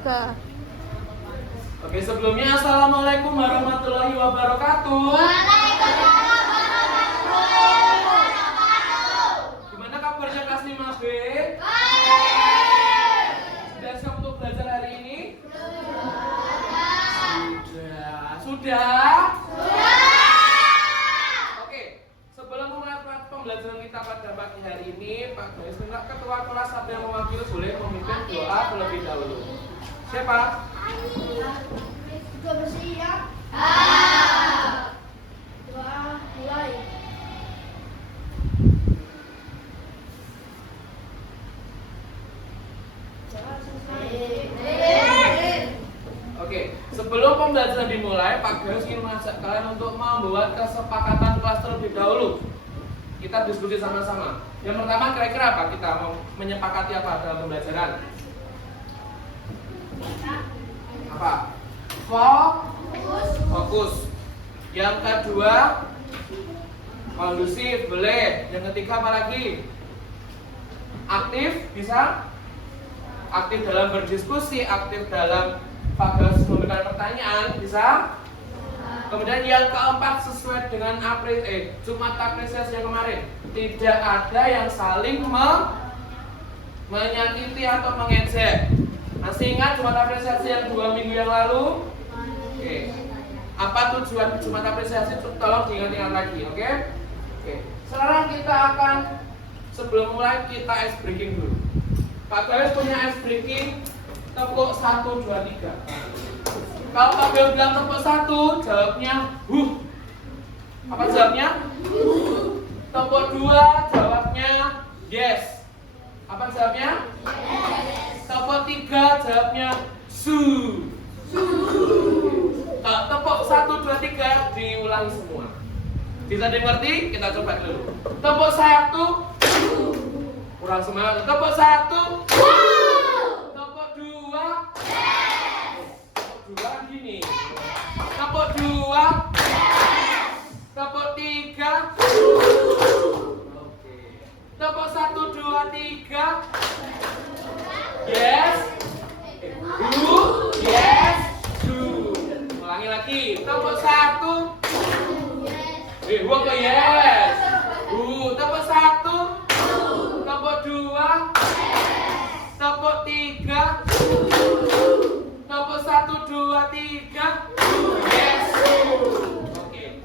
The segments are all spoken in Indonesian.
3. Oke, sebelumnya Assalamualaikum warahmatullahi wabarakatuh. Waalaikumsalam warahmatullahi wabarakatuh. Gimana kabarnya kelas 5B? Baik. Sudah siap untuk belajar hari ini? Sudah. Sudah. Oke, sebelum memulai pembelajaran kita pada pagi hari ini, Pak Gayus minta ketua kelas atau yang mewakili boleh memimpin doa terlebih dahulu. Siapa? Sudah bersiap? Doa mulai. Oke, sebelum pembelajaran dimulai, Pak Gayus ingin mengajak kalian untuk membuat kesepakatan kelas terlebih dahulu. Kita diskusi sama-sama. Yang pertama, kira-kira apa kita mau menyepakati apa dalam pembelajaran? Apa? Fokus. Yang kedua, kondusif, boleh. Yang ketiga apa lagi? Aktif, bisa? Aktif dalam berdiskusi, aktif dalam memberikan pertanyaan, bisa? Kemudian yang keempat, sesuai dengan Jumat apresiasi yang kemarin, tidak ada yang saling menyakiti atau mengejek. Masih ingat Jumat apresiasi yang 2 minggu yang lalu? Oke. Apa tujuan Jumat apresiasi? Tolong diingat-ingat lagi, oke? Oke. Sekarang kita akan, sebelum mulai kita ice breaking dulu. Pak Gayus punya ice breaking, tepuk 1, 2, 3. Kalau Pak Gayus bilang tepuk 1, jawabnya Apa jawabnya? Tepuk 2, jawabnya yes. Apa jawabnya? Tepuk 3, jawabnya su. Tepuk 1, 2, 3 diulang semua. Bisa dimengerti? Kita coba dulu. Tepuk 1, kurang semangat. Tepuk 1, tepuk 2, tepuk 2 gini. Tepuk 2, tepuk 3. Oke. Tepuk 1, 2, 3. Yes. Yes. Ulangi lagi. Tepuk 1. Gua ke yes. Tepuk 1. Tepuk 2. Tepuk 3. Tepuk 1, 2, 3. Yes. Oke.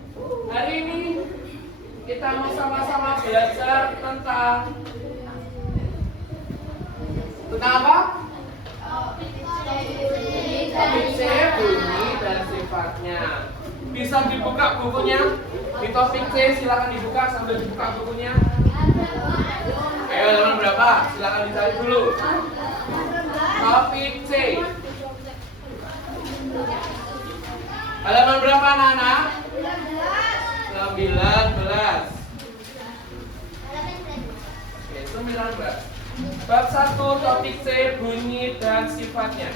Hari ini kita mau sama-sama belajar tentang apa? Topik C, bunyi dan sifatnya. Bisa dibuka bukunya. Di topik C silakan dibuka sambil dibuka bukunya. Ayo halaman berapa? Silakan dicari dulu. Topik C. Halaman berapa anak-anak? 19. Oke, 19. Bab 1 topik C, bunyi dan sifatnya.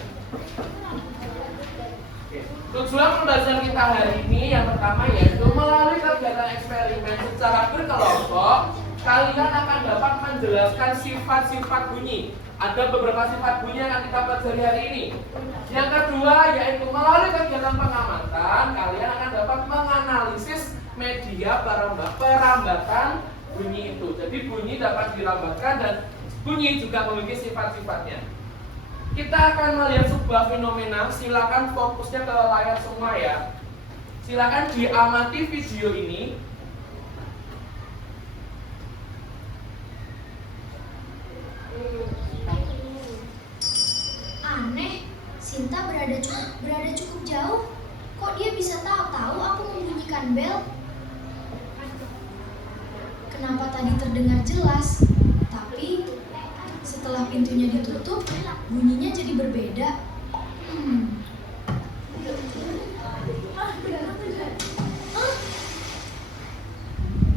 Oke. Tujuan pembelajaran kita hari ini yang pertama yaitu melalui kegiatan eksperimen secara berkelompok, kalian akan dapat menjelaskan sifat-sifat bunyi. Ada beberapa sifat bunyi yang akan kita pelajari hari ini. Yang kedua yaitu melalui kegiatan pengamatan, kalian akan dapat menganalisis media perambatan bunyi itu. Jadi bunyi dapat dirambatkan dan bunyi juga memiliki sifat-sifatnya. Kita akan melihat sebuah fenomena. Silakan fokusnya ke layar semua ya. Silakan diamati video ini. Aneh, Sinta berada cukup jauh. Kok dia bisa tahu aku membunyikan bel? Kenapa tadi terdengar jelas, tapi setelah pintunya ditutup, bunyinya jadi berbeda.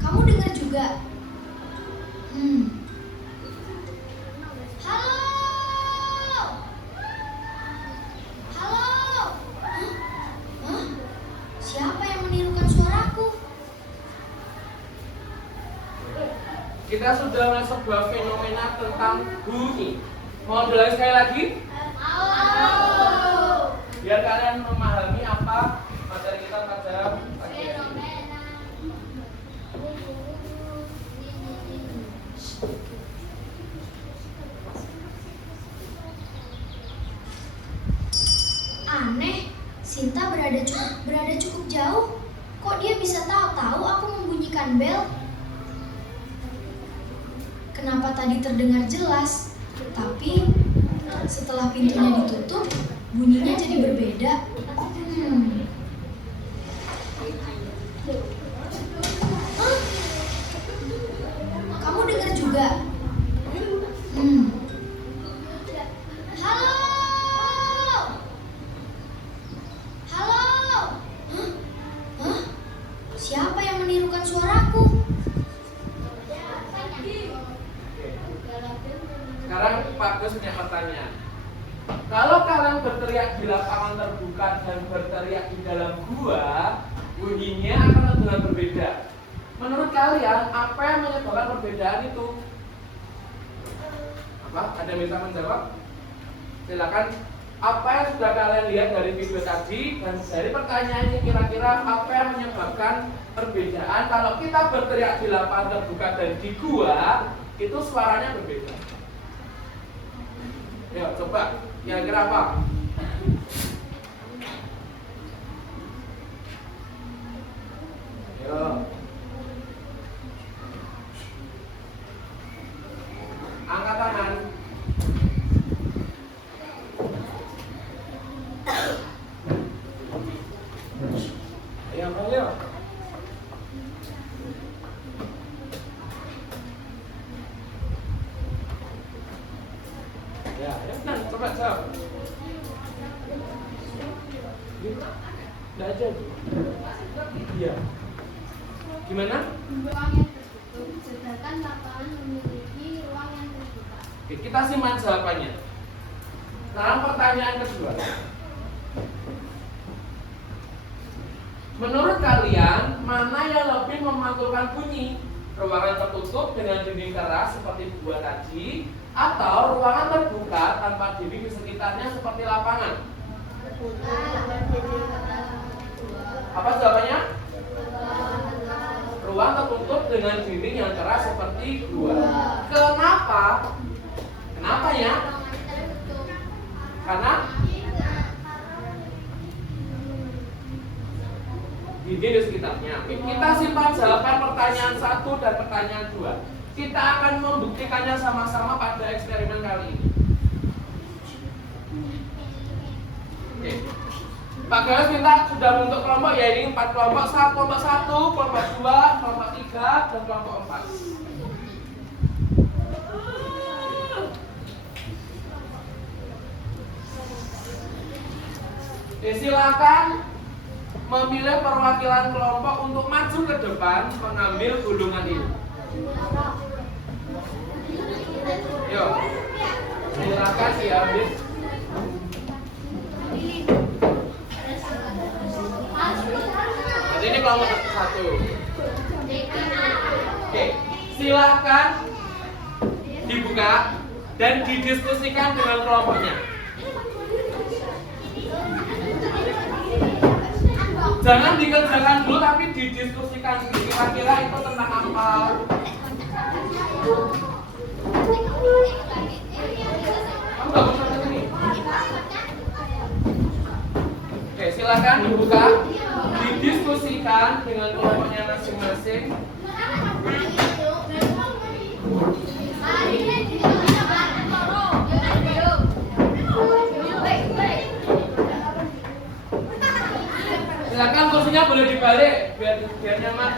Kamu dengar juga? Siapa yang menirukan suaraku? Kita sudah melihat sebuah fenomena tentang bunyi. Mau diulangi sekali lagi? Sinta berada cukup jauh. Kok dia bisa tahu aku membunyikan bel? Kenapa tadi terdengar jelas, tapi setelah pintunya ditutup, bunyinya jadi berbeda? Hah? Kamu dengar juga? Halo? Halo? Hah? Siapa yang menirukan suaraku? Sekarang Pak Gus punya pertanyaan. Kalau kalian berteriak di lapangan terbuka dan berteriak di dalam gua, bunyinya akan dengan berbeda. Menurut kalian, apa yang menyebabkan perbedaan itu? Apa? Ada yang bisa menjawab? Silakan. Apa yang sudah kalian lihat dari video tadi dan dari pertanyaan ini, kira-kira apa yang menyebabkan perbedaan kalau kita berteriak di lapangan terbuka dan di gua, itu suaranya berbeda? Ya, coba. Kira-kira apa? Ayo. Angkat tangan. Ayo, ayo. Ya, kan, coba jawab. Nggak ada. Iya. Gimana? Ruang yang tertutup, sedangkan lapangan memiliki ruang yang terbuka. Oke, kita simak jawabannya. Sekarang pertanyaan kedua. Menurut kalian, mana yang lebih memantulkan bunyi? Ruangan tertutup dengan dinding keras seperti gua tadi, atau ruangan terbuka tanpa dinding di sekitarnya seperti lapangan? Apa jawabannya? Ruang tertutup dengan dinding yang keras seperti gua. Kenapa? Kenapa ya? Karena dinding di sekitarnya. Oke, kita simpan jawaban pertanyaan 1 dan pertanyaan 2. Kita akan membuktikannya sama-sama pada eksperimen kali ini. Oke. Pak Gayus minta sudah bentuk kelompok, ya ini 4 kelompok, kelompok 1, kelompok 2, kelompok 3, dan kelompok 4. Oke, silakan memilih perwakilan kelompok untuk maju ke depan mengambil gulungan ini. Yuk, silakan diambil. Jadi ini kelompok 1. Oke, silakan dibuka dan didiskusikan dengan kelompoknya. Jangan dikerjakan dulu, tapi didiskusikan kira-kira itu tentang apa. Kamu gak bisa ke sini? Oke, silakan dibuka, didiskusikan dengan kelompoknya masing-masing. Silakan kursinya boleh dibalik biar nyaman.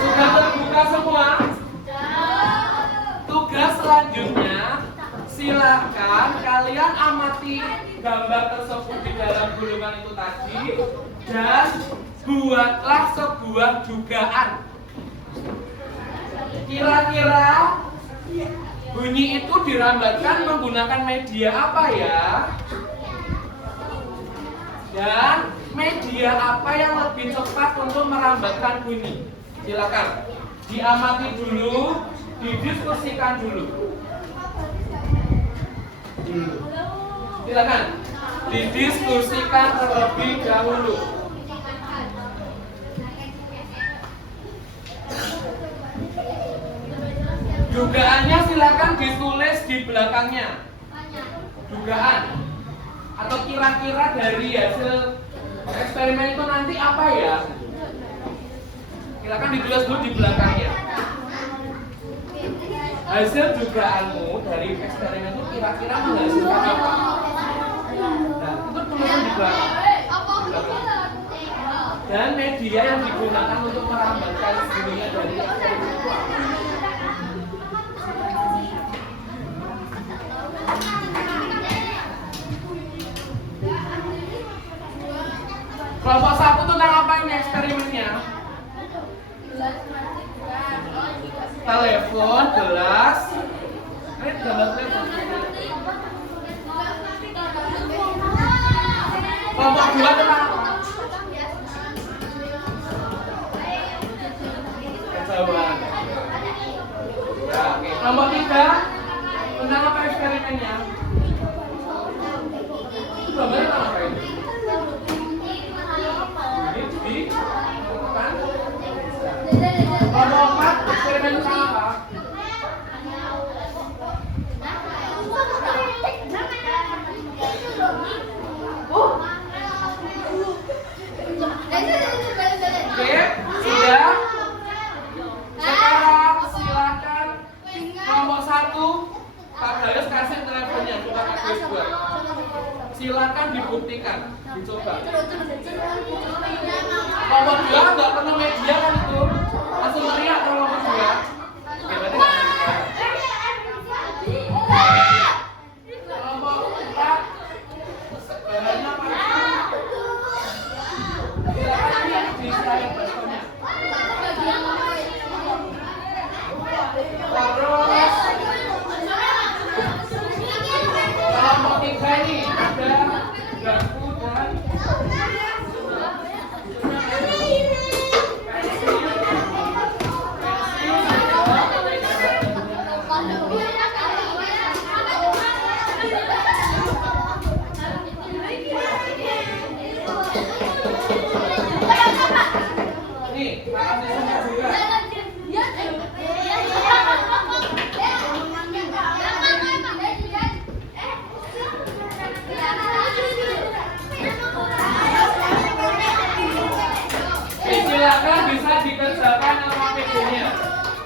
Sudah terbuka semua? Tugas selanjutnya, silakan kalian amati gambar tersebut di dalam gulungan itu tadi dan buatlah sebuah dugaan. Kira-kira bunyi itu dirambatkan menggunakan media apa ya? Dan media apa yang lebih cepat untuk merambatkan bunyi? Silakan diamati dulu, didiskusikan dulu. Silakan didiskusikan terlebih dahulu. Dugaannya silakan ditulis di belakangnya. Dugaan atau kira-kira dari hasil eksperimen itu nanti apa ya? Silakan ditulis dulu di belakangnya. Hasil dugaanmu dari eksperimen itu kira-kira menghasilkan apa? Nah, itu tulisan di belakang. Dan media yang digunakan untuk merambatkan dunia dari eksperimen itu apa? Kelompok 1 tentang apa ini eksperimennya? Telepon, gelas. Ini gelas telepon. Kelompok 2 tentang apa? Kejauhan. Ya, oke. Kelompok 3 tentang apa eksperimennya? Itu gambarnya tentang apa ini? Kan? Kelompok 4 eksperimen tentang apa? Oke, sudah. Sekarang silakan kelompok 1 Pak Gayus kasih teleponnya, coba Pak Gayus buat. Silakan dibuktikan, dicoba. Kelompok 2 kan nggak perlu media kan itu, langsung teriak kelompok 2. Oke, berarti nggak media. Kelompok 4 sebenarnya Pak silakan lihat di slide baskomnya. Terus kelompok 3 ini ada garpu dan nih, makasih juga. Silakan bisa dikerjakan sama PD-nya,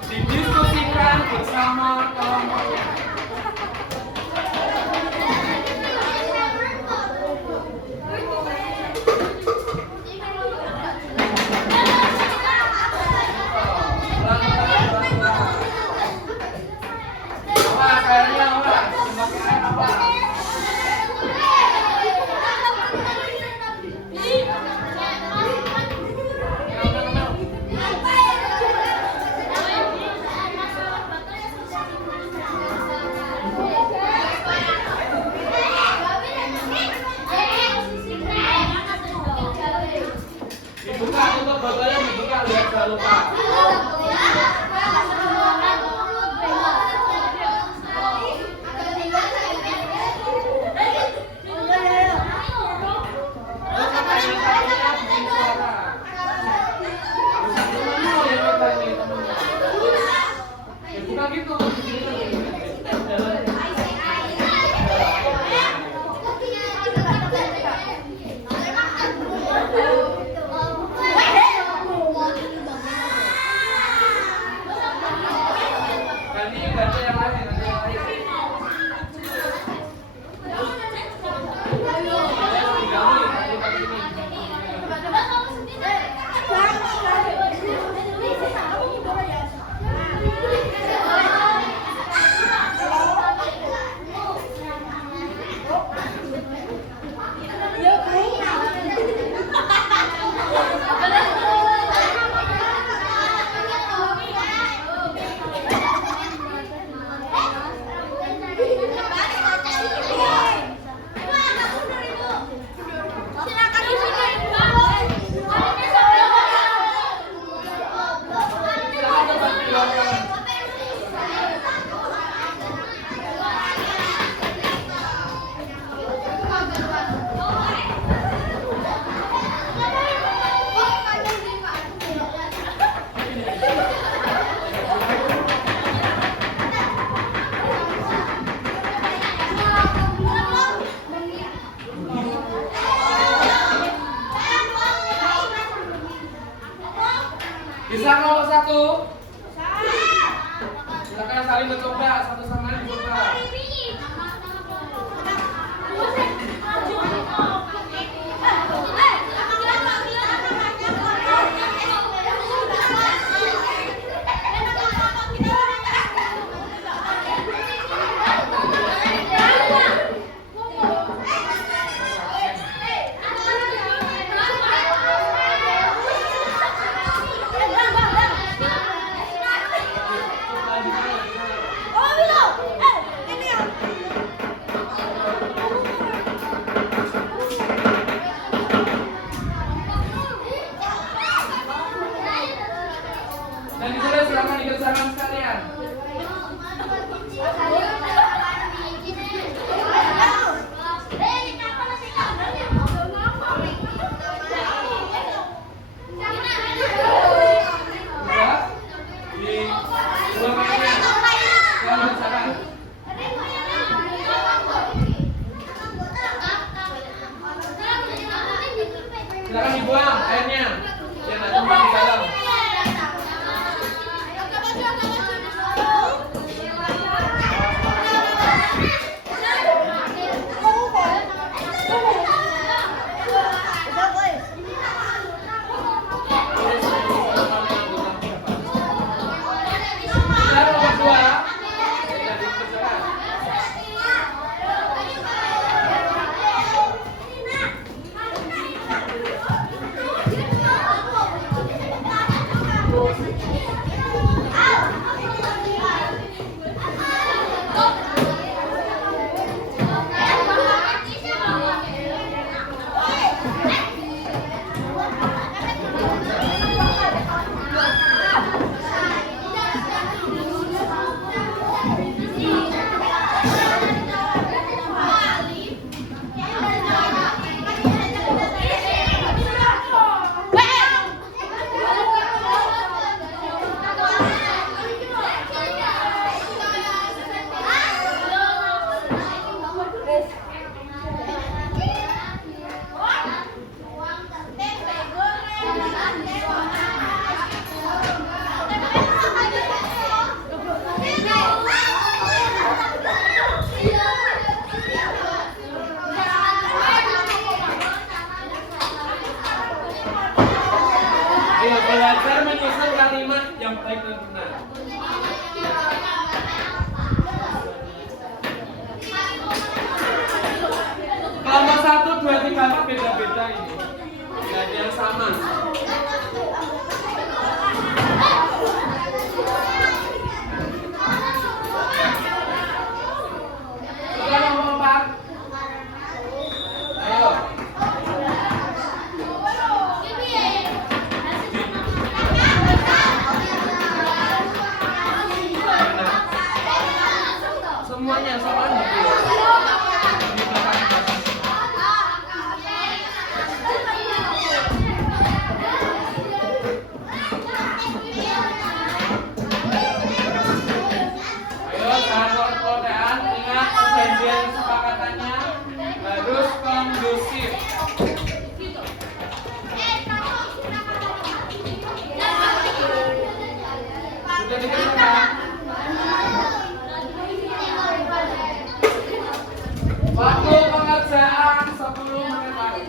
didiskusikan bersama kelompoknya. Apa airnya apa? Pakai air apa? Dibuka, tutup botolnya dibuka, lihat jangan lupa. Terus apa ini satunya bikin suara. Ya bukan gitu. Ganti yang lain, ganti yang lain. Silakan saling mencoba, satu sama lain coba. Dan ditulis silakan dikerjakan sekalian. Sudah? Di dua mainnya. Silakan kerjakan. Silakan dibuang airnya. Biar tidak tumpah di dalam. Ayo belajar menyusun kalimat yang baik dan benar. Kelompok 1, 2, 3, 4 beda-beda ini. Tidak ada yang sama. Kelompok 4. Ayo. Semuanya sama gitu. Ayo jangan kode-kodean, ingat perjanjian kesepakatannya harus kondusif. Sudah dikerjakan? Waktu pengerjaan 10 menit lagi.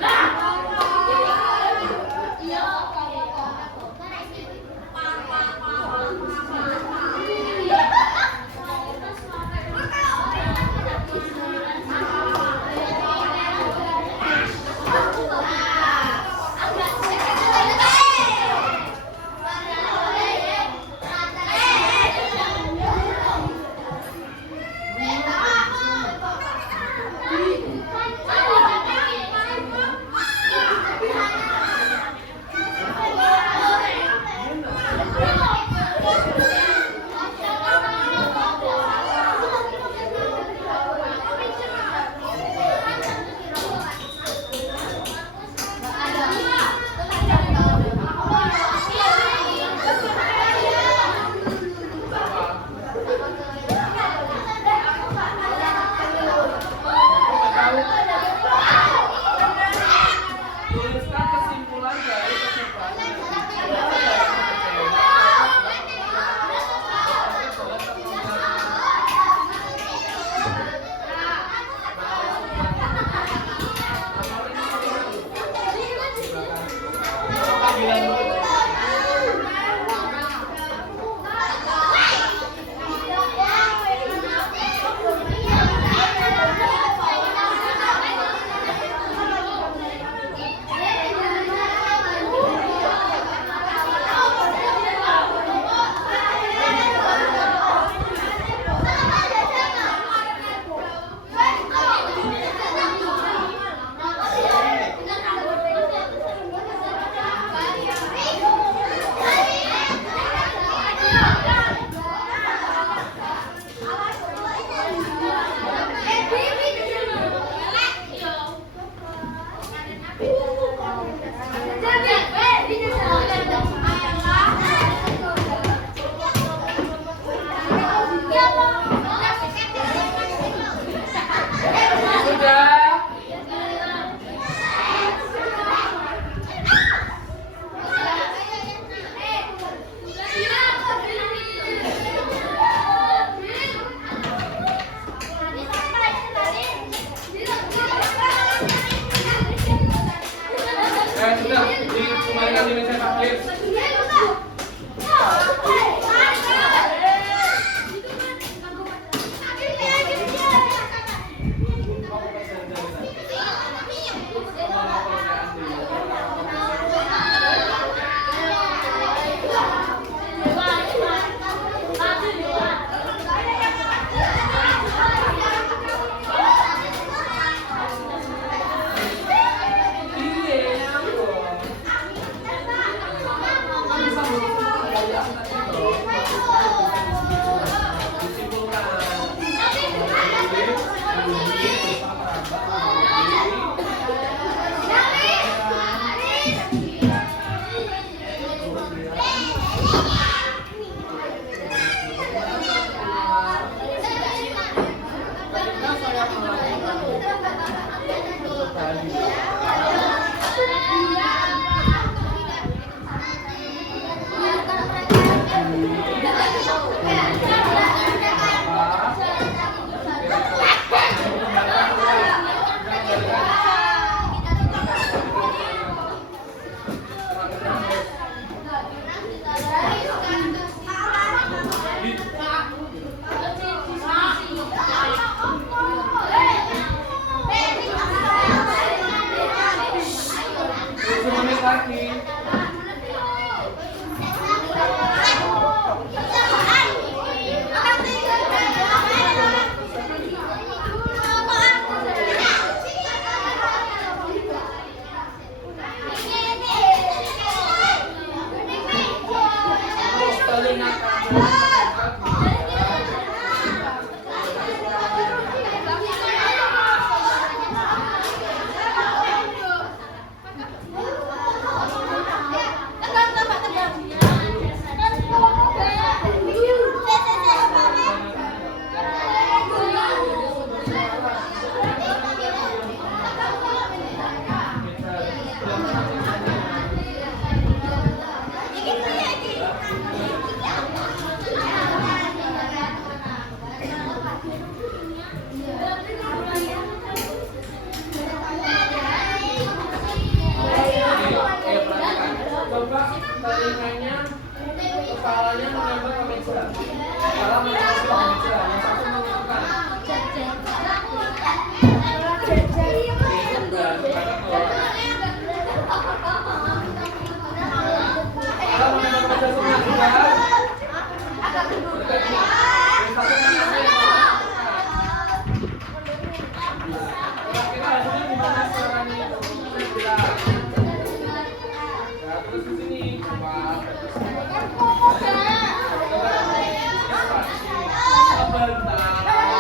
sebentar. Sekarang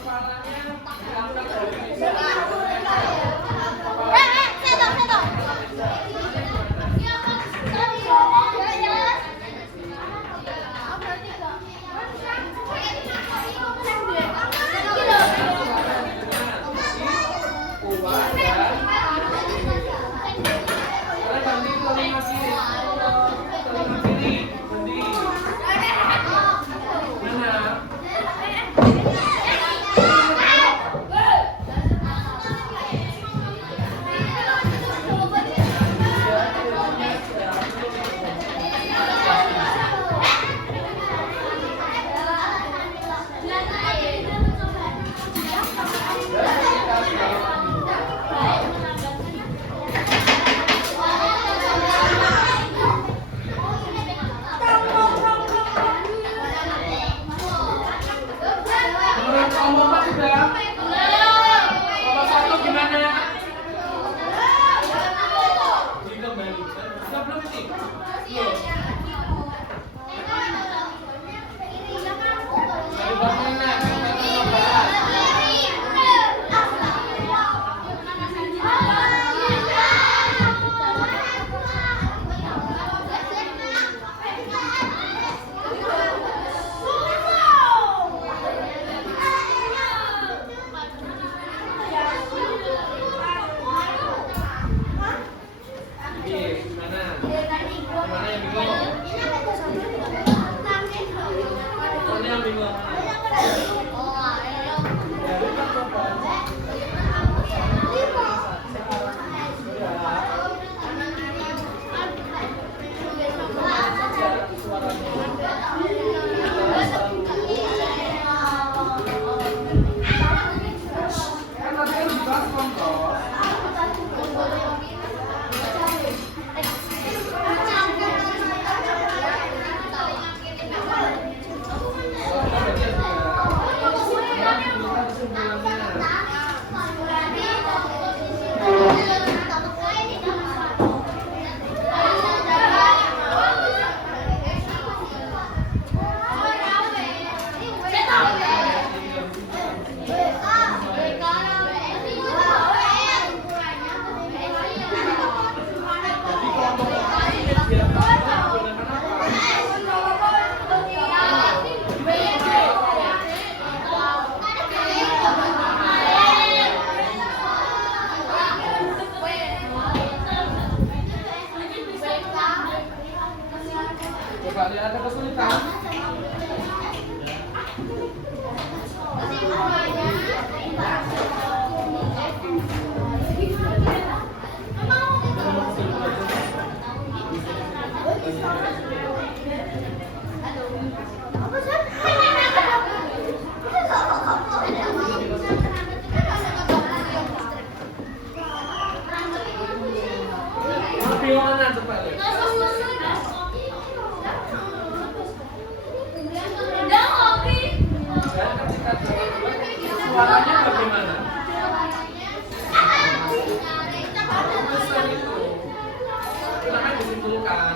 kepalanya diangkat kuat dan ganti telinga kiri. Telinga kiri, ganti. Mana? Menurut kelompok sudah? Kelompok satu gimana? Dikembalikan. Sudah belum ini? Belum. Dari bawah mana? Dari bawah. Ini gimana? Gimana yang bingung? Mana yang bingung? Ya, lupa coba. Kan tadi kan dibahas kontrol. Coba lihat ada kesulitan. Bingung mana coba lihat. Dan ketika suaranya bagaimana? Pesan itu silakan disimpulkan.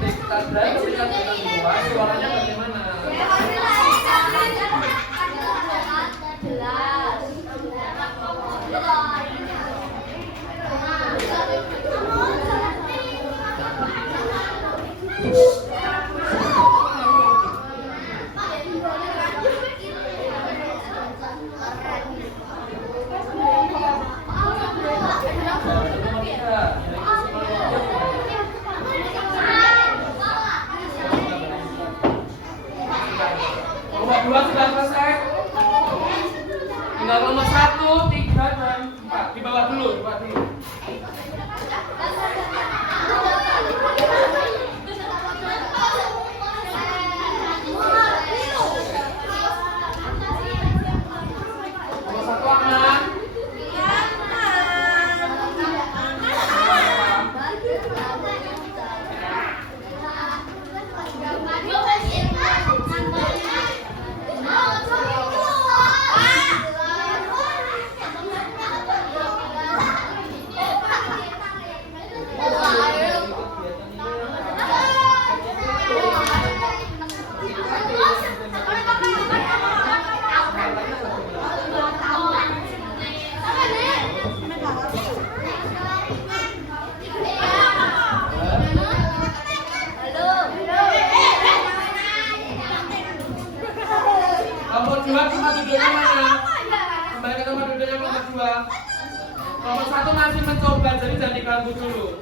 Ketika dan ketika kedua suaranya bagaimana? Nomor 2 sudah selesai. Tinggal nomor 1, 3, dan 4. Di bawah dulu, di bawah dulu. satu masih mencoba, jadi jangan diganggu dulu.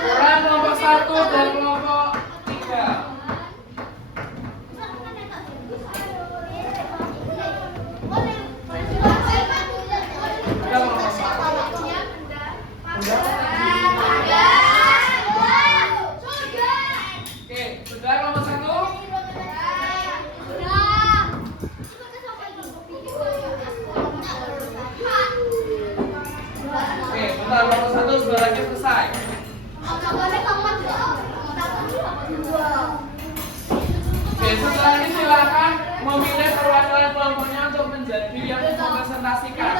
Peran kelompok 1 dan kelompok 3. Oke, sudah kelompok 1? Oke, bentar, kelompok 1 sudah lagi selesai. Oke, setelah ini silakan memilih perwakilan kelompoknya untuk menjadi yang merepresentasikan.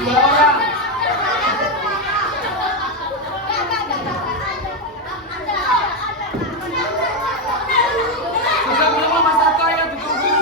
2 orang. Sudah belum Mas Sato yang ditunggu?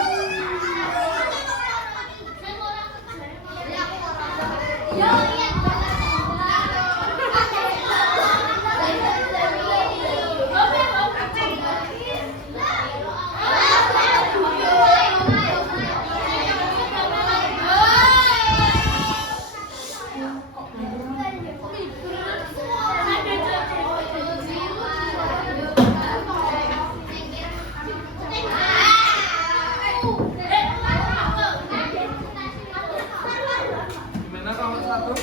Gimana kelompok 1?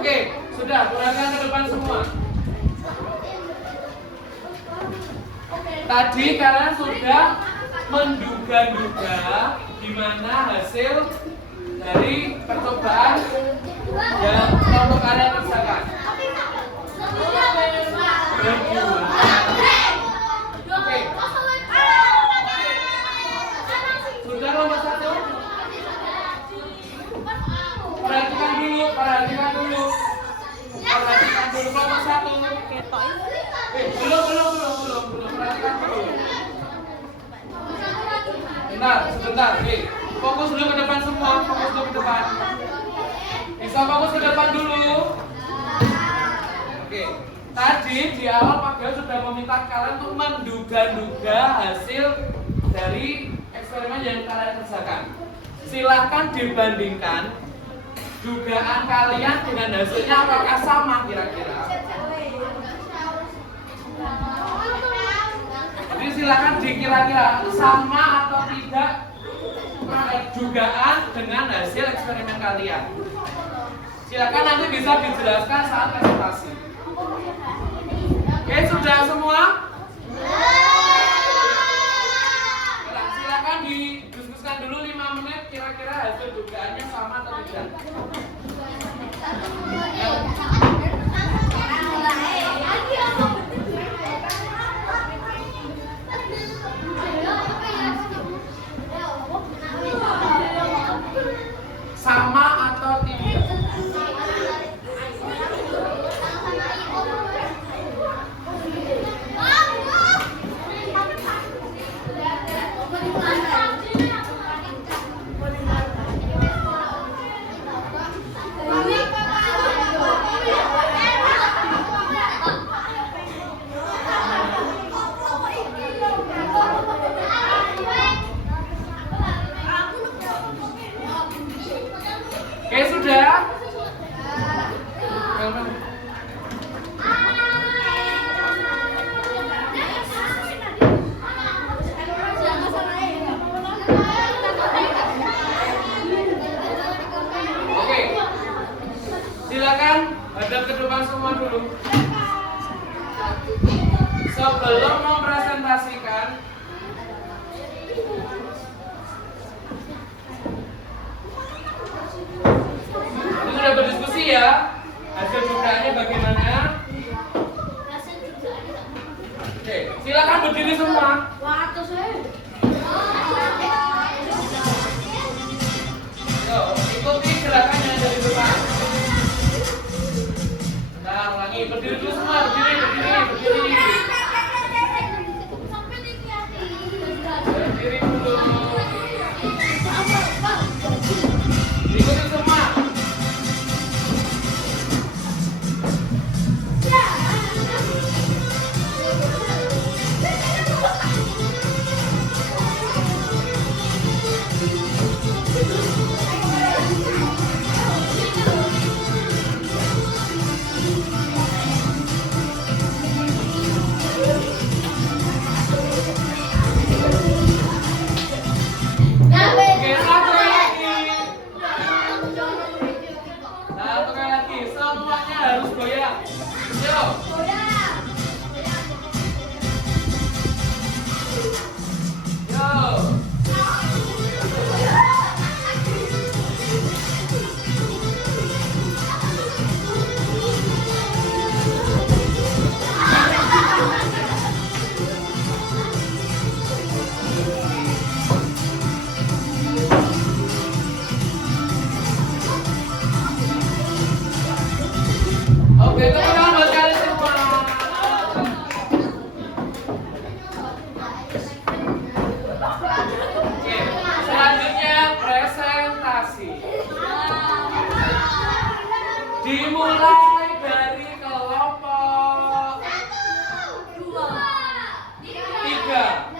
Oke, sudah, perhatikan ke depan semua. Tadi kalian sudah menduga-duga gimana hasil dari percobaan yang kelompok kalian kerjakan. Berdua. Oke. Sudah kelompok 1? Perhatikan dulu kelompok 1. Belum. Perhatikan dulu. Sebentar. Fokus dulu ke depan semua, Bisa fokus ke depan dulu. Oke. Tadi di awal Pak Gayo sudah meminta kalian untuk menduga-duga hasil dari eksperimen yang kalian kerjakan. Silahkan dibandingkan dugaan kalian dengan hasilnya apakah sama kira-kira. Jadi silakan dikira-kira sama atau tidak dugaan dengan hasil eksperimen kalian. Silakan nanti bisa dijelaskan saat presentasi. Oke, sudah semua? Silakan didiskusikan dulu 5 menit kira-kira hasil dugaannya sama atau tidak. Sama atau tidak? Oke, sudah? Oke. Silakan hadap ke depan semua dulu. Sebelum mempresentasikan, ini sudah berdiskusi ya. Hasil dugaannya bagaimana? Oke, silakan berdiri semua. Yo, ikuti gerakannya dari depan. Nah, ulangi, berdiri dulu semua, berdiri. Berdiri dulu. Ikuti semua. Oke, satu kali lagi. Semuanya harus goyang. Yo. Yo. Oke, tepuk tangan buat kalian semua. Oke, selanjutnya presentasi. Dimulai dari kelompok 3.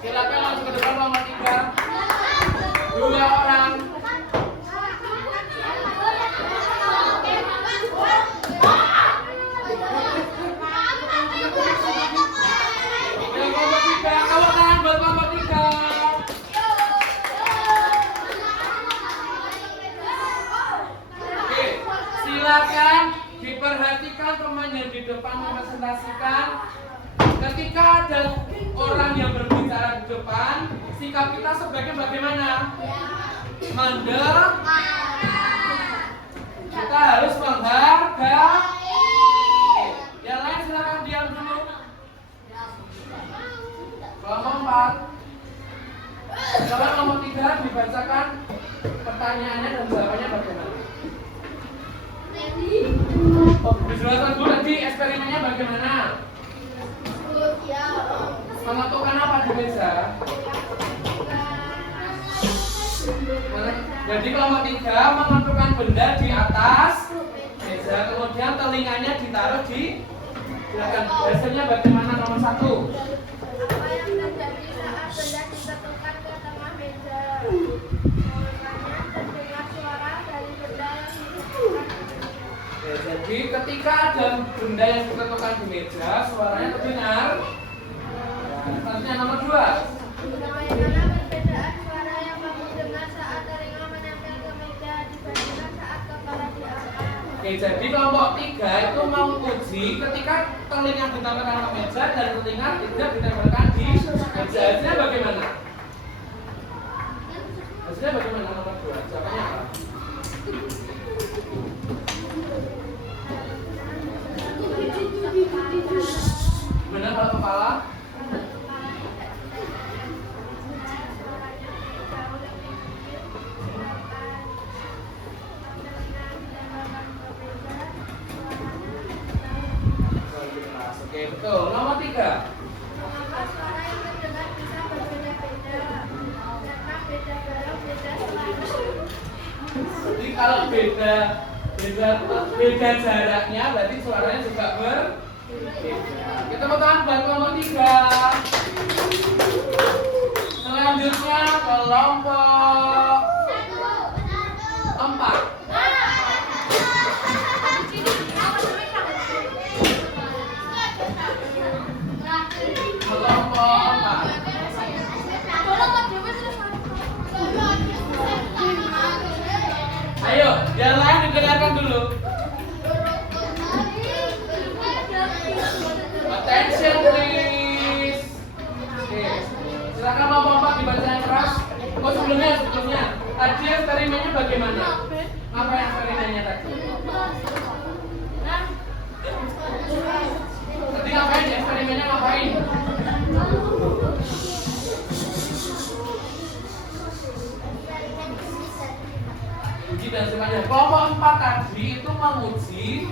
Silakan langsung ke depan kelompok 3. 2 orang. Tepuk tangan buat kelompok 3. Oke, silakan diperhatikan teman yang di depan mempresentasikan. Ketika ada orang yang berbicara di depan, sikap kita sebaiknya bagaimana? Mendengar. Kita harus menghargai. Yang lain silakan diam dulu. Kelompok 4. Sekarang kelompok 3 dibacakan pertanyaannya dan jawabannya bagaimana? Oh, dijelaskan dulu tadi eksperimennya bagaimana? Menentukan apa di meja? Jadi kelompok 3 menentukan benda di atas meja, kemudian telinganya ditaruh di belakang. Hasilnya bagaimana nomor 1? Apa yang terjadi saat benda ditentukan ke tengah meja? Makanya terdengar suara dari benda yang ditentukan. Jadi ketika ada benda yang ditentukan di meja, suaranya terdengar. Selanjutnya nomor 2. Bagaimana perbedaan suara Oke, jadi kelompok 3 itu mau uji ketika telinga ditempelkan ke meja dan telinga tidak ditempelkan di meja. Hasilnya bagaimana? Hasilnya bagaimana nomor 2? Jawabannya apa? Benar kalau kepala? Oke, betul. Nomor 3. Mengapa suara yang terdengar bisa berbeda-beda? Karena beda barang, beda suara. Jadi kalau beda jaraknya berarti suaranya juga berbeda. Kita tepuk tangan buat kelompok 3. Selanjutnya kelompok 4. Kelompok 4. Ayo, yang lain didengarkan dulu. Attention please. Oke, silakan kelompok 4 dibaca yang keras. Oh sebelumnya, tadi eksperimennya bagaimana? Apa yang eksperimennya tadi? Tadi ngapain? Eksperimennya ngapain? Uji dan semuanya. Kelompok 4 tadi itu menguji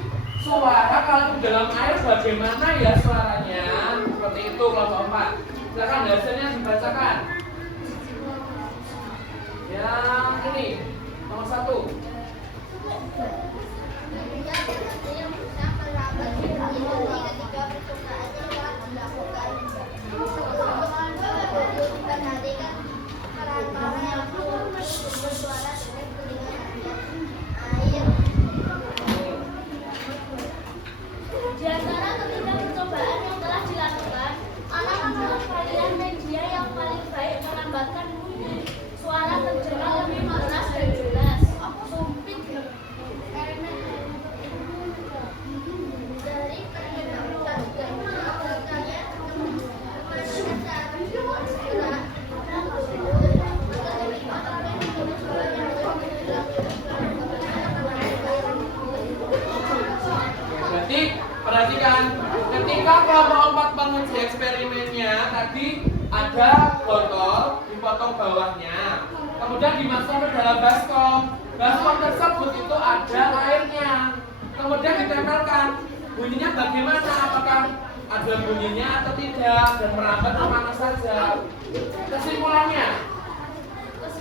suara kalau di dalam air bagaimana ya suaranya. Seperti itu kelompok 4. Silakan hasilnya dibacakan. Yang ini nomor 1. Di antara ketiga percobaan yang telah dilakukan, mana menurut kalian media yang paling baik melambatkan bunyi? Suara terdengar lebih keras dan jelas. Sumpit. Dari Berarti perhatikan, ketika kelompok 4 menguji eksperimennya tadi ada botol dipotong bawahnya, kemudian dimasukkan ke dalam baskom. Baskom tersebut itu ada airnya, kemudian ditempelkan. Bunyinya bagaimana? Apakah ada bunyinya atau tidak dan merambat kemana saja? Kesimpulannya?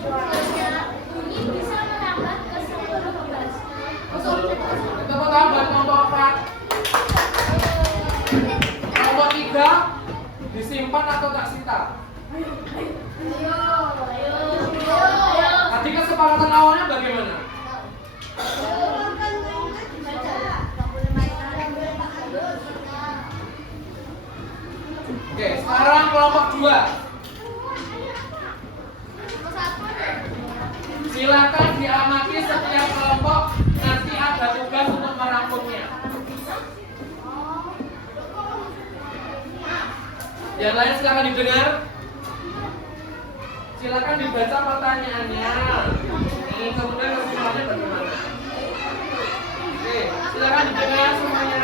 bunyi bisa merambat ke seluruh baskom. Kita mau tahu buat kelompok 4. Kelompok 3 disimpan atau tak sita? Tadi kesepakatan awalnya bagaimana? Oke, sekarang kelompok 2. Silakan diamati setiap kelompok, nanti ada tugas untuk merangkumnya. Yang lain silakan didengar. Silakan dibaca pertanyaannya. Ini kemudian kesimpulannya bagaimana? Oke, silakan didengar semuanya.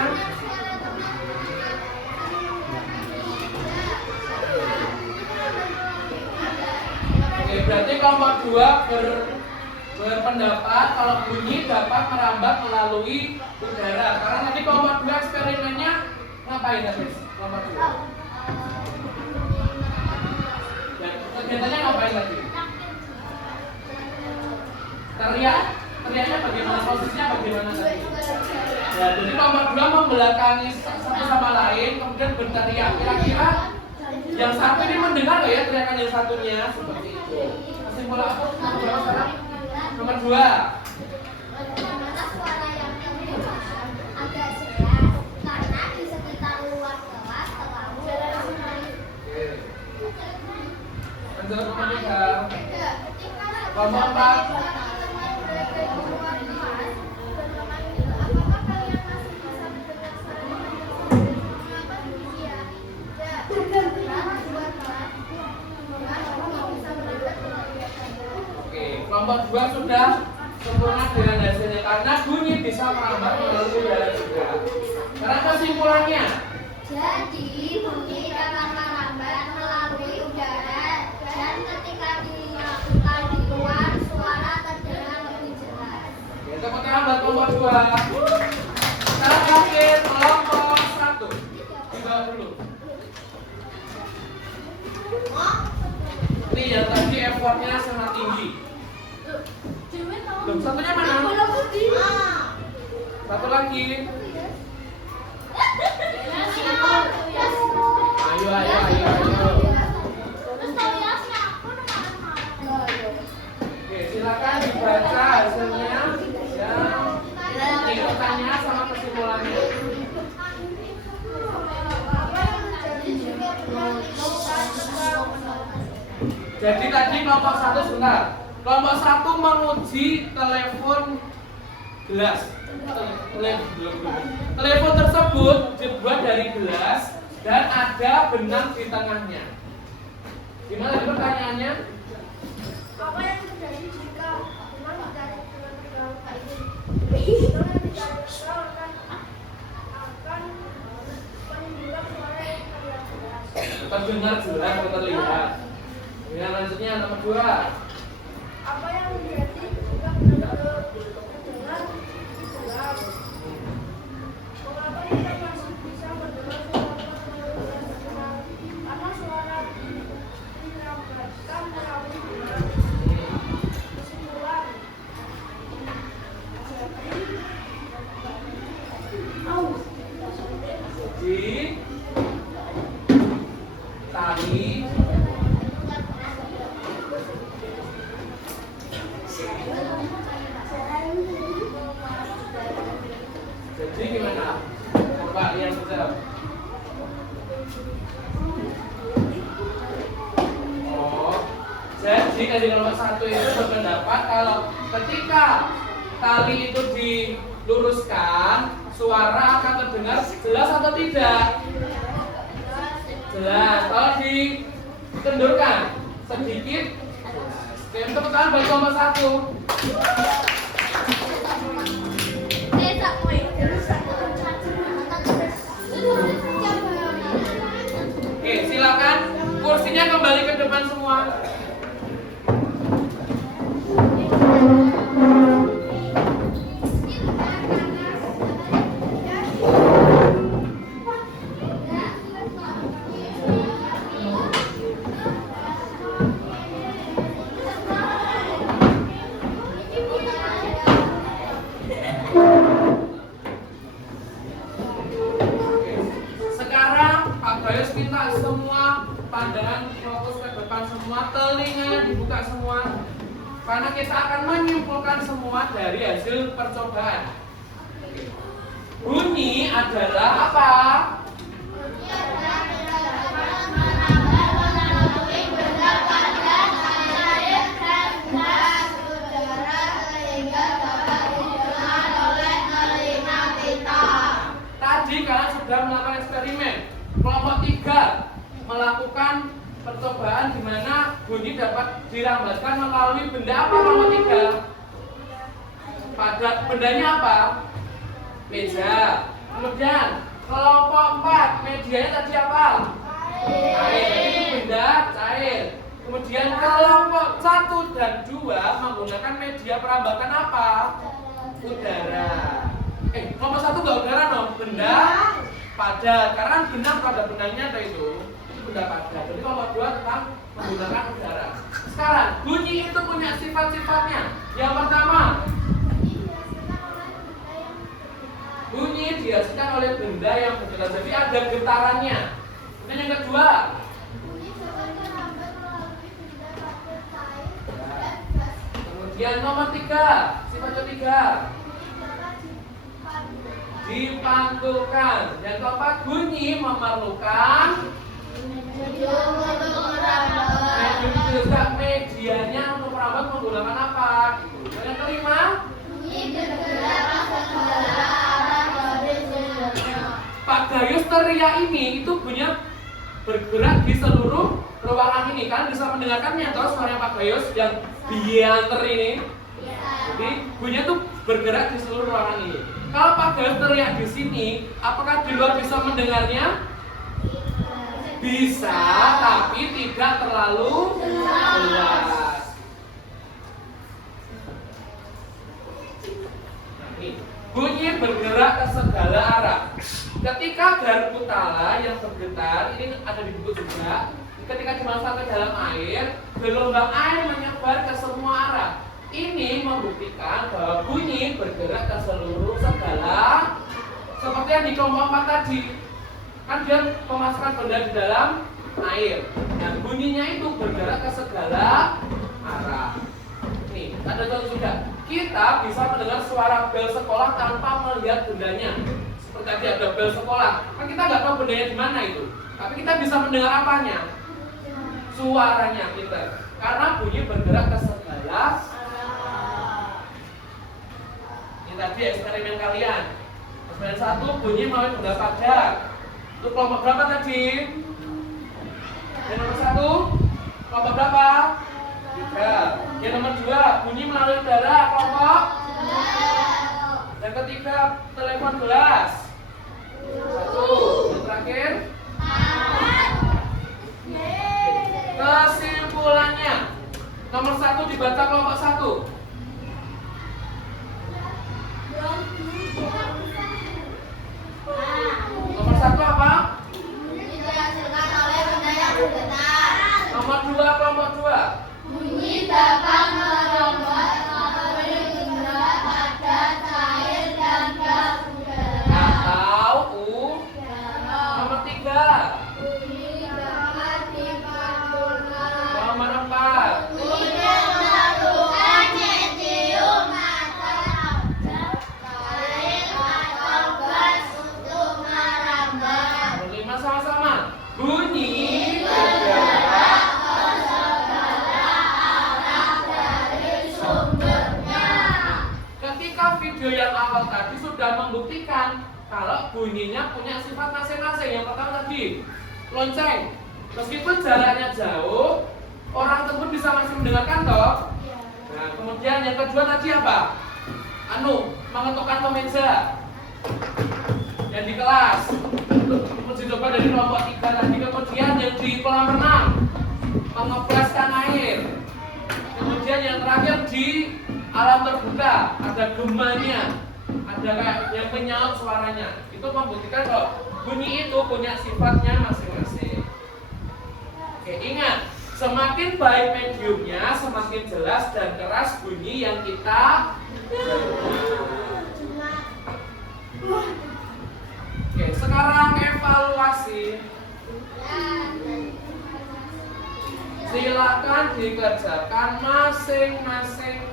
Oke, berarti kelompok 2 berpendapat kalau bunyi dapat merambat melalui udara. Karena tadi kelompok 2 eksperimennya ngapain tadi? Kelompok 2. Dan kegiatannya ngapain tadi? Teriaknya bagaimana? Posisinya bagaimana tadi? Ya, jadi kelompok 2 membelakangi satu sama lain, kemudian berteriak. Kira-kira yang satu ini mendengar nggak ya teriakan yang satunya? Seperti itu. Kesimpulan apa? Nomor berapa sekarang? Nomor 2. Bagaimana suara yang terdengar agak jelas karena di sekitar luar kelas terlalu ramai. Lanjut menikah. Kelompok 4. merambat melalui udara juga. Sekarang kesimpulannya. Jadi bunyi dapat merambat melalui udara dan ketika dilakukan di luar suara terdengar lebih jelas. Oke, tepuk tangan buat kelompok 2. Sekarang terakhir kelompok 1. Dibawa dulu. Ini yang tadi effortnya sangat tinggi. Belum, satunya mana? Satu lagi. Ayo. Oke, silakan dibaca hasilnya dan ikutannya sama kesimpulannya. Jadi tadi kelompok 1 sebentar. Kelompok 1 menguji telepon gelas. Telepon tersebut dibuat dari gelas dan ada benang di tengahnya. Gimana pertanyaannya? Apa yang terjadi jika benang ditarik dengan tegang kayak gini? Benang yang ditarik tegang akan menimbulkan suara yang terlihat jelas. Terdengar jelas atau terlihat. Yang lanjutnya nomor 2. Apa yang terjadi jika benang terdengar jelas? Mengapa kita masih bisa mendengar suara karena suara dirambatkan melalui benang. Kesimpulan. Jadi tali jadi gimana? Coba lihat saja. Oh, jadi dari kelompok 1 itu berpendapat kalau ketika tali itu diluruskan, suara akan terdengar jelas atau tidak? Jelas. Kalau dikendurkan sedikit, tepuk tangan bagi kelompok 1. Oke, silakan kursinya kembali ke depan semua. Sekarang Pak Gayus minta semua pandangan fokus ke depan semua, telinganya dibuka semua. Karena kita akan menyimpulkan semua dari hasil percobaan. Bunyi adalah apa? Tadi kalian sudah melakukan eksperimen. Kelompok 3 melakukan percobaan di mana bunyi dapat dirambatkan melalui benda apa kelompok 3? Pada bendanya apa? Meja. Kemudian kelompok 4 medianya tadi apa? Cair. Itu benda cair. Kemudian kelompok 1 dan 2 menggunakan media perambatan apa? Udara. Kelompok 1 enggak udara dong, benda padat. Karena benang pada benangnya ada itu benda padat. Jadi kelompok 2 tetap menggunakan udara. Sekarang bunyi itu punya sifat-sifatnya. Yang pertama, bunyi dihasilkan oleh benda yang bergerak. Jadi ada getarannya. Dan yang kedua, kemudian nomor 3, sifat ketiga, dipantulkan. Dan keempat, bunyi memerlukan medianya untuk merambat menggunakan apa? Dan yang kelima, Pak Gayus teriak ini itu bunyinya bergerak di seluruh ruangan ini. Kalian bisa mendengarkannya atau suara Pak Gayus yang bianter ini. Jadi bunyinya tuh bergerak di seluruh ruangan ini. Fadel teriak di sini, apakah di luar bisa mendengarnya? Bisa, tapi tidak terlalu jelas. Bunyi bergerak ke segala arah. Ketika garpu tala yang bergetar, ini ada di buku juga. Ketika dimasukkan ke dalam air, gelombang air menyebar ke semua arah. Ini membuktikan bahwa bunyi bergerak ke seluruh segala, seperti yang di kelompok 4 tadi. Kan dia memasukkan benda di dalam air. Dan bunyinya itu bergerak ke segala arah. Nih, ada contoh juga. Kita bisa mendengar suara bel sekolah tanpa melihat bendanya. Seperti tadi ada bel sekolah. Kan kita nggak tahu bendanya di mana itu. Tapi kita bisa mendengar apanya? Suaranya kita. Karena bunyi bergerak ke segala arah. Ini tadi eksperimen kalian. Eksperimen 1 bunyi melalui benda pajak. Itu kelompok berapa tadi? Yang nomor 1 kelompok berapa? 3. Yang nomor 2 bunyi melalui udara, kelompok? Yang ketiga telepon gelas. 1. Yang terakhir? Kesimpulannya, nomor 1 dibaca kelompok 1. Nomor 1 apa? Dihasilkan oleh benda yang bergetar. Nomor 2 kelompok 2. Bunyi dapat menyumbat melalui benda padat, cair, dan gas udara. Atau nomor 3. Bunyi dapat dipantulkan. Nomor 4. Bunyi memerlukan medium atau cair atau gas untuk merambat. Nomor 5 sama-sama. Bunyi Bergerak ke segala arah dari sumbernya. ketika video yang awal tadi sudah membuktikan kalau bunyinya punya sifat masing-masing. Yang pertama tadi, lonceng. Meskipun jaraknya jauh, orang tersebut bisa masih mendengarkan toh. Nah, kemudian yang kedua tadi apa? Mengetukkan ke meja. Yang di kelas. Uji coba dari kelompok 3 tadi. Kemudian yang di kolam renang, mengepleskan air. Kemudian yang terakhir di alam terbuka, ada gemanya, ada kayak yang menyaut suaranya. Itu membuktikan kalau bunyi itu punya sifatnya masing-masing. Oke, ingat, semakin baik mediumnya, semakin jelas dan keras bunyi yang kita dengar. Oke, sekarang evaluasi. Silakan dikerjakan masing-masing.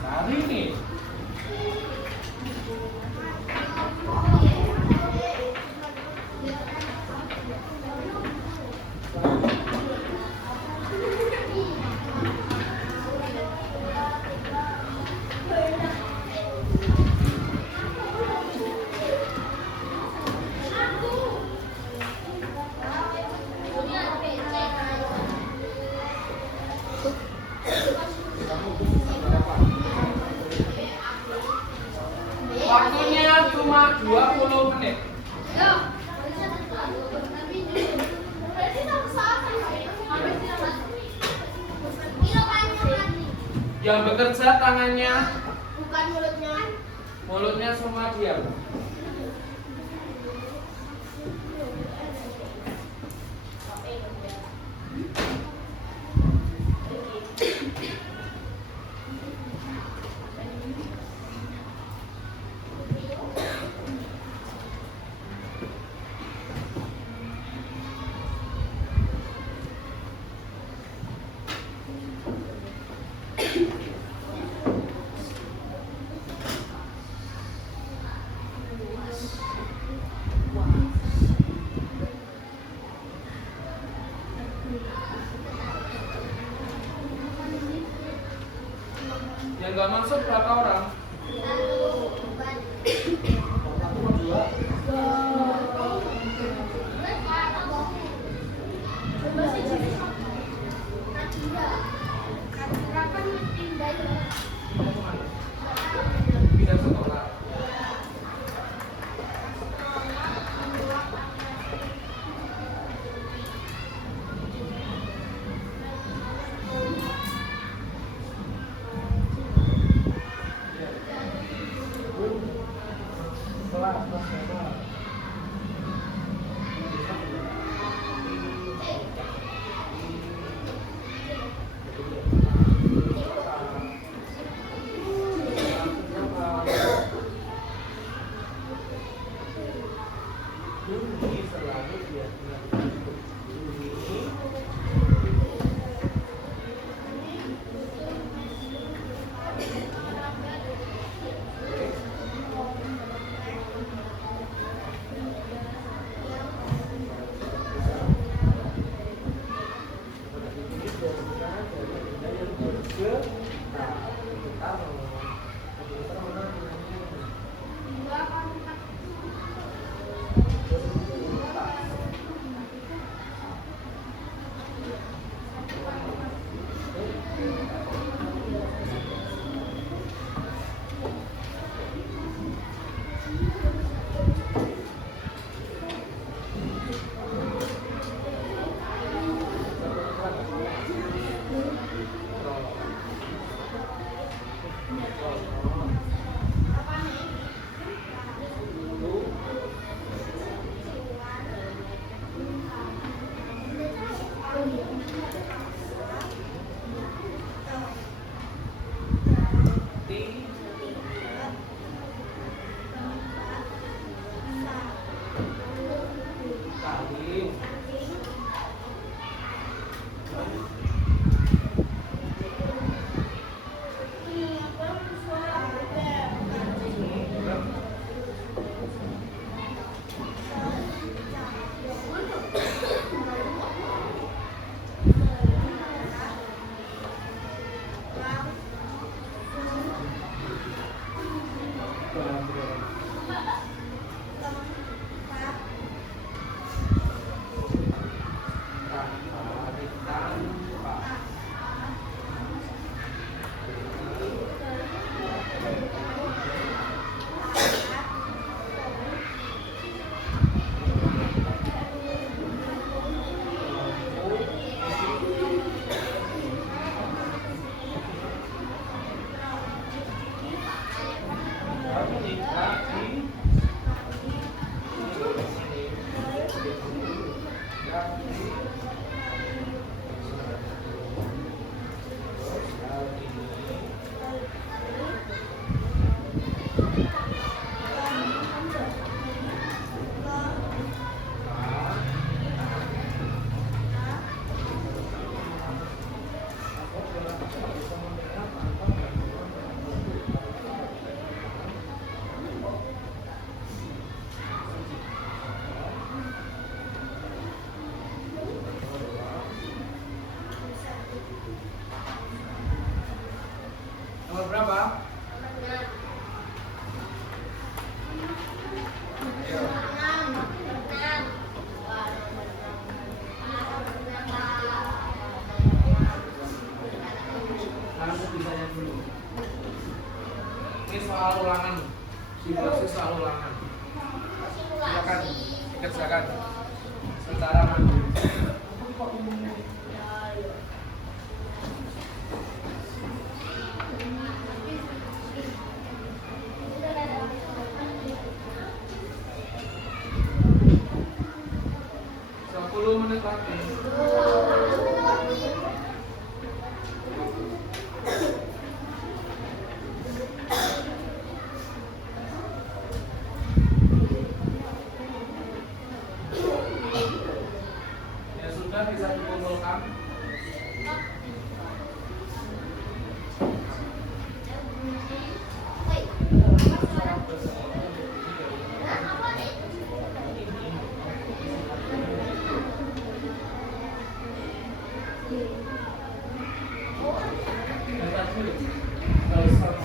Hari ini waktunya cuma 20 menit. Yang bekerja tangannya, Bukan mulutnya. mulutnya semua diam. nggak masuk berapa orang? Pindah sekolah. Nomor berapa? Ini soal ulangan. Simulasi soal ulangan. Silakan, kerjakan secara mandiri. Menit lagi. Ya sudah, bisa dikumpulkan. Terima kasih.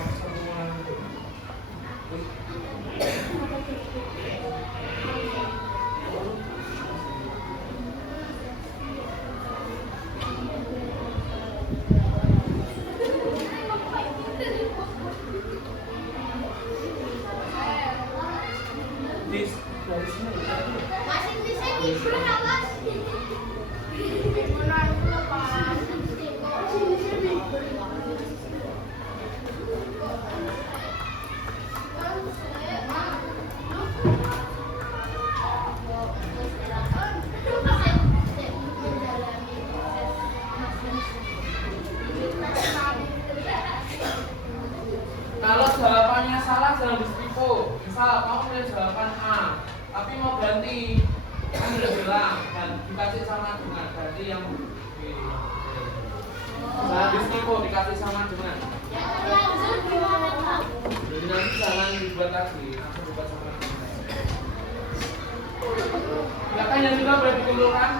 Kalau jawabannya salah jangan ditipu. Misal kamu punya jawaban A, tapi mau ganti, kan udah bilang dan dikasih sama dengan ganti yang B. Jangan ditipu, dikasih sama dengan. Lanjut gimana Kak? Jadi nanti jangan dibuat lagi, langsung dibuat sama dengan. Ya kan yang juga boleh dikumpulkan.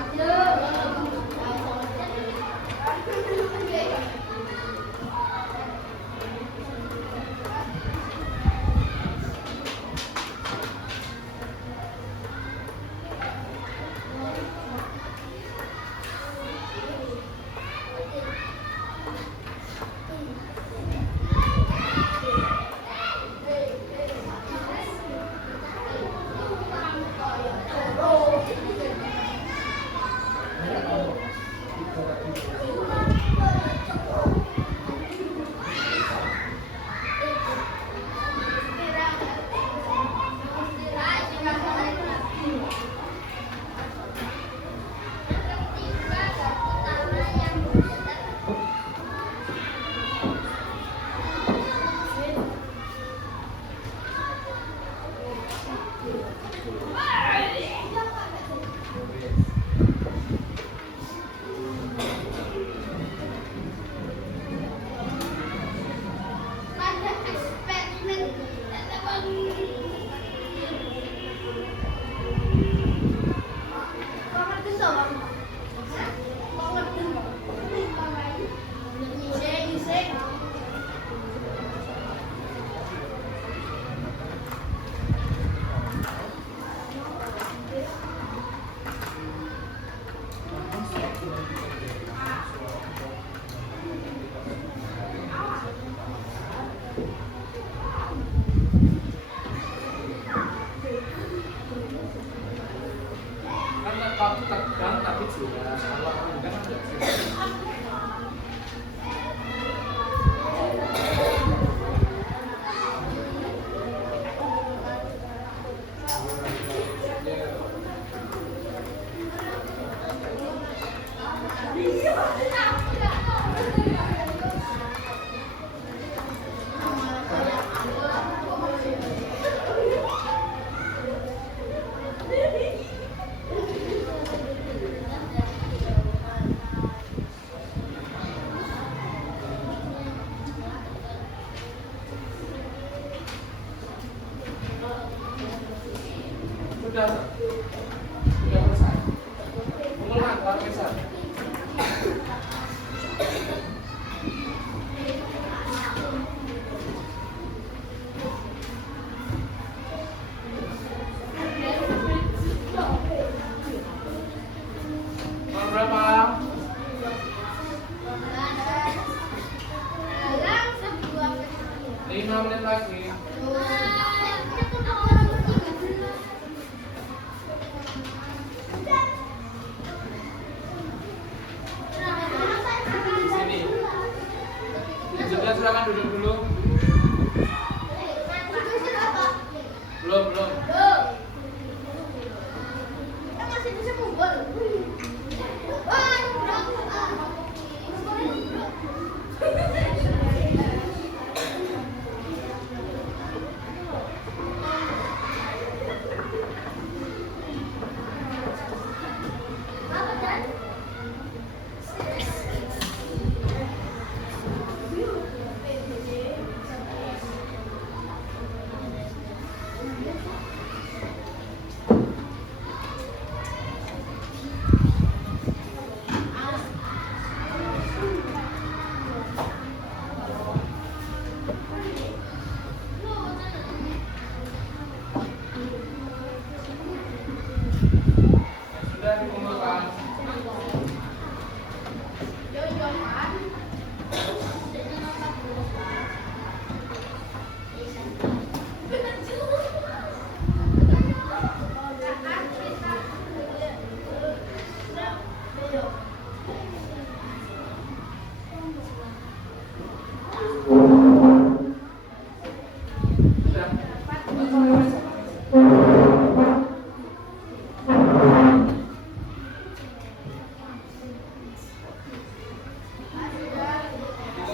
Kalau tegang tapi jelas, kalau enggak kan enggak jelas. Sudah selesai. Mengulang, Pak Faisal. Nomor berapa? 5 menit lagi. Sini. Sudah, silakan duduk dulu. Belum.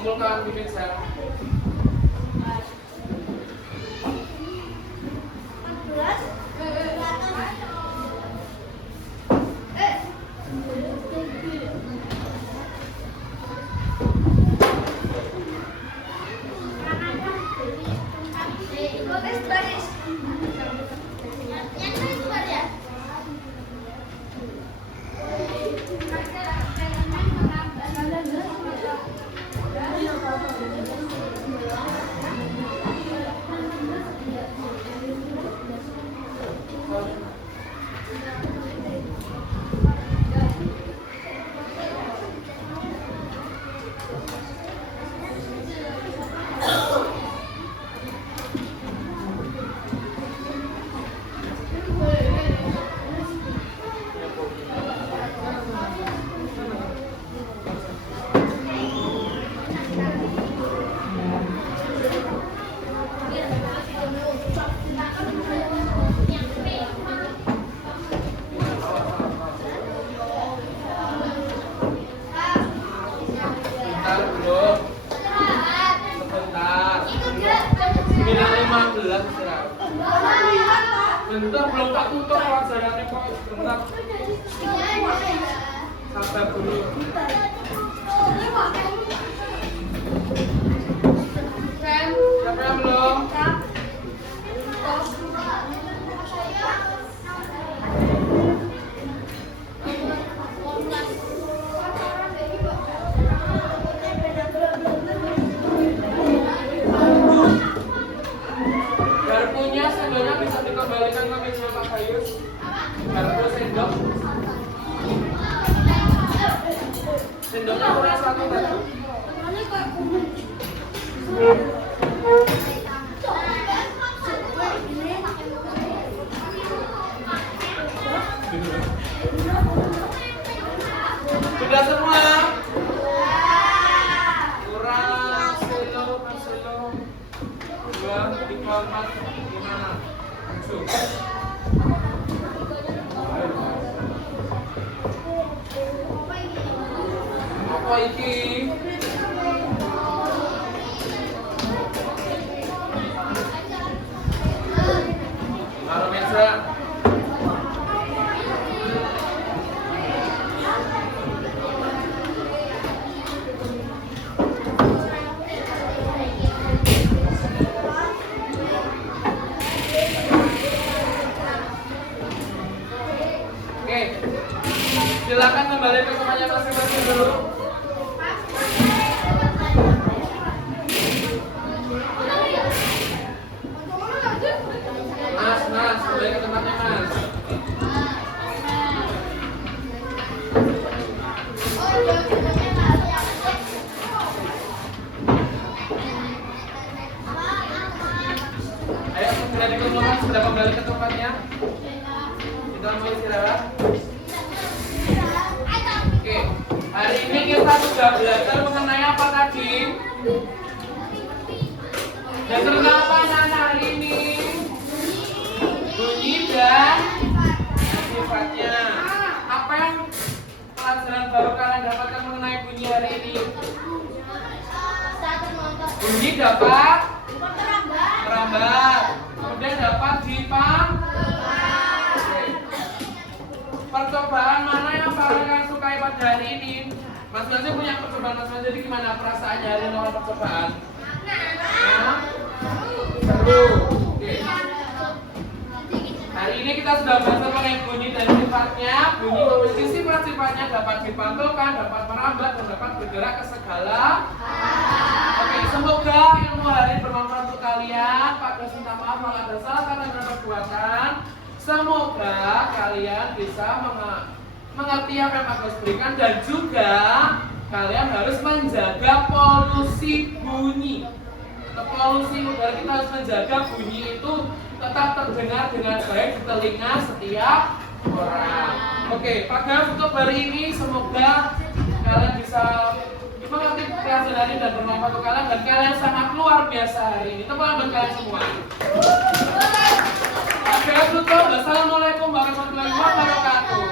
Kumpulkan bibit saya. 9.15 istirahat. Bentar belum tak tutup pelajarannya kok. Bentar. Sabar dulu. Siapa yang belum? Garpunya sendoknya bisa dikembalikan ke meja Pak Gayus. Garpu sendok. Sendoknya kurang satu tadi. Sudah semua? Kurang selo, selo. 2, 3, 4, 5, 6. Apa iki? Taruh meja. Oke, silakan kembali ke tempatnya masing-masing dulu. Mas, kembali ke tempatnya Mas. Ayo, sudah dikumpulkan, sudah kembali ke tempatnya. Kita mau istirahat. Oke, hari ini kita sudah belajar mengenai apa tadi? Belajar tentang apa anak hari ini? Bunyi dan sifatnya. Apa yang pelajaran baru kalian dapatkan mengenai bunyi hari ini? Bunyi dapat merambat, kemudian dapat Oke. Percobaan mana yang paling kalian sukai pada hari ini? Masing-masing punya percobaan masing-masing. Jadi gimana perasaannya hari ini lawan percobaan? Seru. Oke. Hari ini kita sudah belajar mengenai bunyi dan sifatnya. Bunyi memiliki sifat-sifatnya dapat dipantulkan, dapat merambat, dan dapat bergerak ke segala. Oke, semoga ilmu hari ini bermanfaat untuk kalian. Pak Gus minta maaf kalau ada salah kata dan perbuatan. Semoga kalian bisa mengerti apa yang Pak Gus berikan dan juga kalian harus menjaga polusi bunyi. Polusi udara kita harus menjaga bunyi itu tetap terdengar dengan baik di telinga setiap orang. Oke, Pak Gus untuk hari ini semoga kalian bisa mengerti pelajaran hari dan bermanfaat untuk kalian dan kalian sangat luar biasa hari ini. Tepuk tangan buat kalian semua. Oke, tutup. Assalamualaikum warahmatullahi wabarakatuh.